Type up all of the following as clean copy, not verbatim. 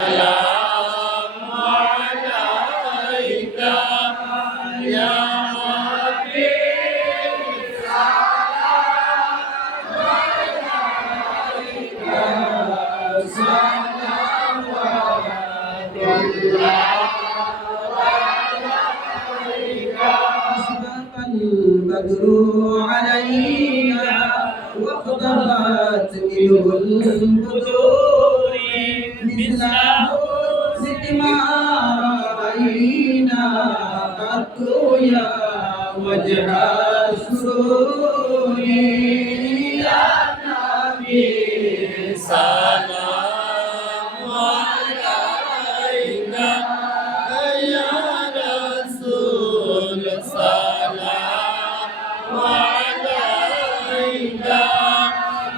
السلام عليك يا البدر علينا واقتربت منه البدور مثله ما رأينا قط يا وجه السرور يا نبي سلام عليك يا رسول سلام عليك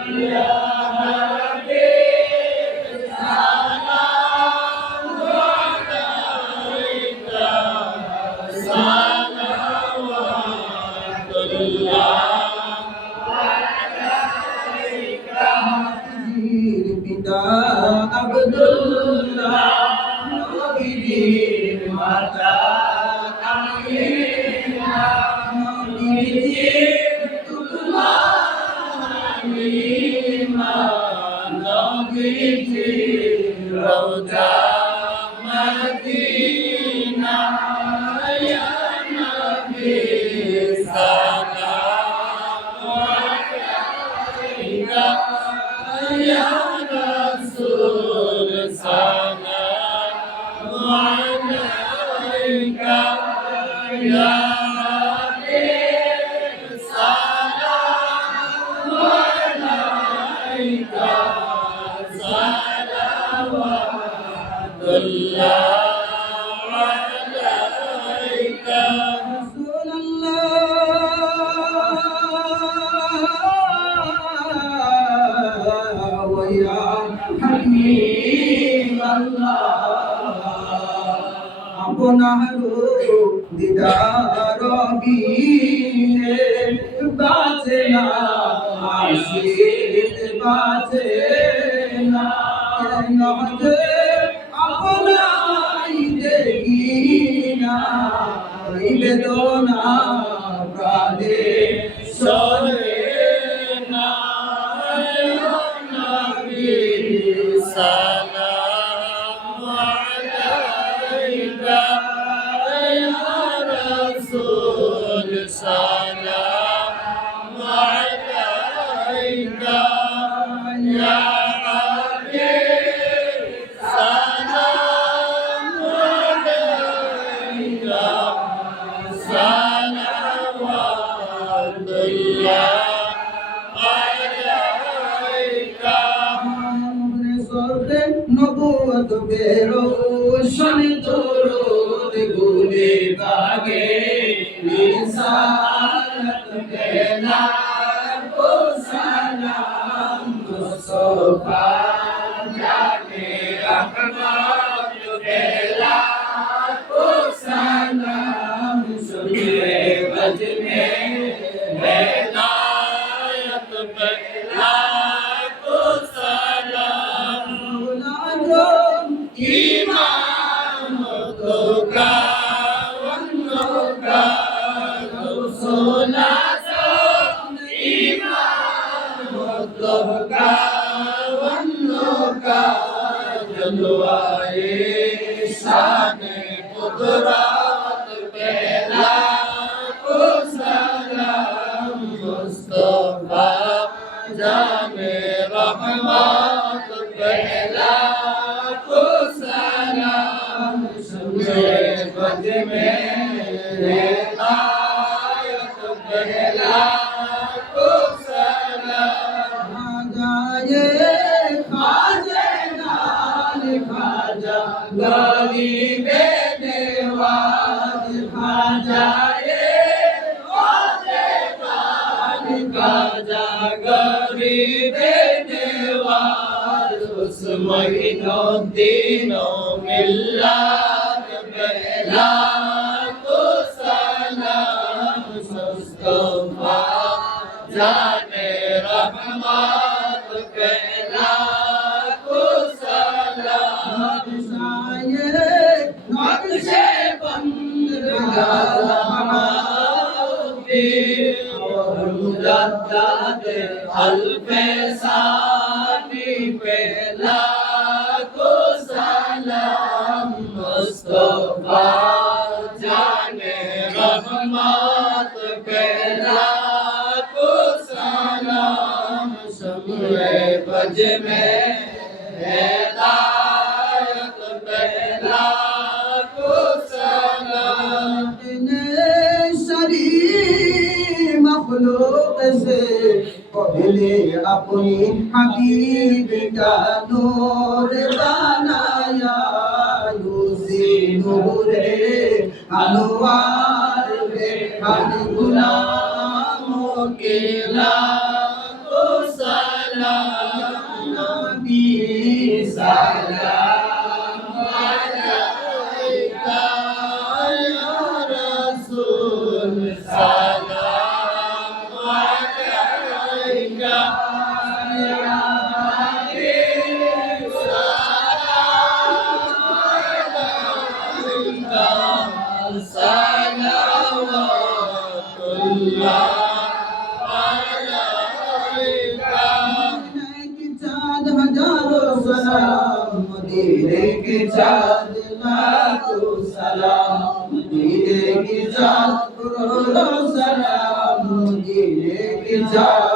يا পিতা আব্দুল্লাহ নবীর মাতা আমিনা নবীর তুল্লা আমিনা নবীর রওজা মদিনা ইয়া নবী সালাম আলাইকা ইয়া রাসূল সালাম আলাইকা ইয়া হাবিব সালাম আলাইকা সালাওয়াতুল্লাহ আলাইকা رسول الله ويا حبيب الله আপনার দিদার বিনে বাঁচে না আশিক বাঁচে না নজে আপনাই দেখি না এই বেদনা প্রাণে সরে না নবী সালাম আলাইকা ইয়া রাসূল সালাম আলাইকা ইয়া হাবিব সালাম আলাইকা সালাওয়াতুল্লাহ আলাইকা নবুয়ত বেরোশন দরুদ গুনে বাগে রিসালত কেলা কো সালাম মুস্তফা জানে রহমত কেলা কো সালাম সুনে বজ মে বেলায়ত বেলা কো সালাম ইমাম তোকা ওন্নকা রসুলাম ইমাম তোকা ওন্নকা জলওয়ায়ে শানে কুদরত বেলা কো সালাম মুস্তফা জানে রহমত বেলা কো সালাম সুনে বজ মে আয়ত বেলা কো সালাম जाए खाजे नाल खाजा गरीबे नेवाज खाजाए खाजे नाल खाजा गरीबे नेवाज उस महीनों दिनों मिलाद बेला को सलाम मुस्तफा जाने रहमत के लाखों सलाम बादशाह नक्शे बंदगाती और मुजद्दद अल्फे सानी पे लाखों सलाम मुस्तफा जाने रहमत पे लाखों सलाम शम्मे बज में हिदायत पे लाखों सलाम शरी मखलूक से पहले अपनी हबीब का नूर बनाया उसी नूरे अनवार में हर गुलामों के लाखों सलाम नबी सलाम अलैका या रसूल सलाम अलैका या हबीब सलाम अलैका सलावतुल्लाह अलैका की चाँद हजारों सलाम मदीने की चाँद लाखों सलाम मदीने की चाँद करोड़ों सलाम मदीने की चाँद